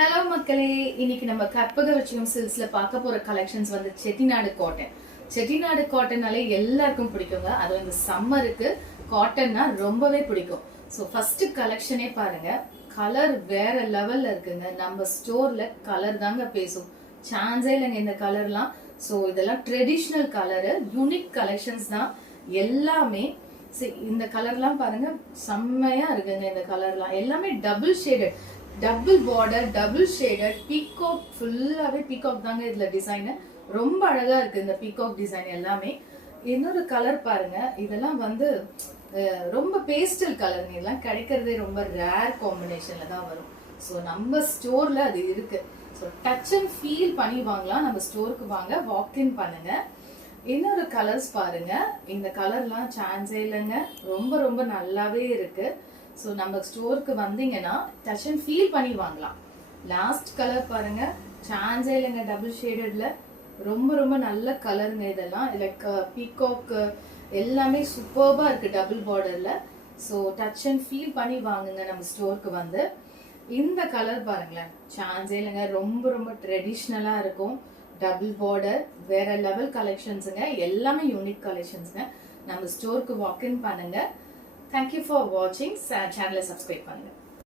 Hello மக்களே, இன்னைக்கு நம்ம கற்பகவச்சியம் சில்க்ஸ்ல பார்க்க போற கலெக்ஷன்ஸ் வந்து செட்டிநாடு காட்டன். செட்டிநாடு காட்டன்னாலே எல்லாருக்கும் பிடிக்குங்க. அது வந்து சம்மருக்கு காட்டன்னா ரொம்பவே பிடிக்கும். ஸோ ஃபர்ஸ்ட் கலெக்ஷனே பாருங்க, கலர் வேற லெவல்ல இருக்குங்க. நம்ம ஸ்டோர்ல கலர் தாங்க பேசும், சான்ஸே இல்லைங்க இந்த கலர்லாம். ஸோ இதெல்லாம் ட்ரெடிஷ்னல் கலரு, யூனிக் கலெக்ஷன்ஸ் தான் எல்லாமே. இந்த கலர்லாம் பாருங்க, செம்மையா இருக்குங்க. இந்த கலர்லாம் எல்லாமே double shaded, double border, double shaded, peacock, ஃபுல்லாவே பீகாக் தாங்க இதுல டிசைன். ரொம்ப அழகா இருக்கு இந்த பீகாக் டிசைன் எல்லாமே. இன்னொரு கலர் பாருங்க, இதெல்லாம் வந்து ரொம்ப பேஸ்டல் கலருங்க. இதெல்லாம் கிடைக்கிறதே ரொம்ப ரேர் காம்பினேஷன்ல தான் வரும். ஸோ நம்ம ஸ்டோர்ல அது இருக்கு. ஸோ டச் அண்ட் ஃபீல் பண்ணி வாங்கலாம். நம்ம ஸ்டோருக்கு வாங்க, வாக்இன் பண்ணுங்க. இன்னொரு கலர்ஸ் பாருங்க, இந்த கலர்லாம் சான்ஸே இல்லைங்க, ரொம்ப ரொம்ப நல்லாவே இருக்கு. ஸோ நம்ம ஸ்டோருக்கு வந்தீங்கன்னா டச் அண்ட் ஃபீல் பண்ணி வாங்கலாம். லாஸ்ட் கலர் பாருங்க, சான்ஸே இல்லைங்க, டபுள் ஷேடட்ல ரொம்ப ரொம்ப நல்ல கலருங்க. இதெல்லாம் லைக் பீகாக் எல்லாமே சூப்பர்பா இருக்கு டபுள் பார்டர்ல. ஸோ டச் அண்ட் ஃபீல் பண்ணி வாங்குங்க நம்ம ஸ்டோருக்கு வந்து. இந்த கலர் பாருங்களேன், சான்ஸே இல்லைங்க, ரொம்ப ரொம்ப ட்ரெடிஷ்னலா இருக்கும். டபுள் பார்டர், வேற லெவல் கலெக்ஷன்ஸுங்க, எல்லாமே யூனிக் கலெக்ஷன்ஸுங்க. நம்ம ஸ்டோருக்கு வாக்இன் பண்ணுங்க. தேங்க்யூ ஃபார் வாட்சிங். சேனலை சப்ஸ்கிரைப் பண்ணுங்க.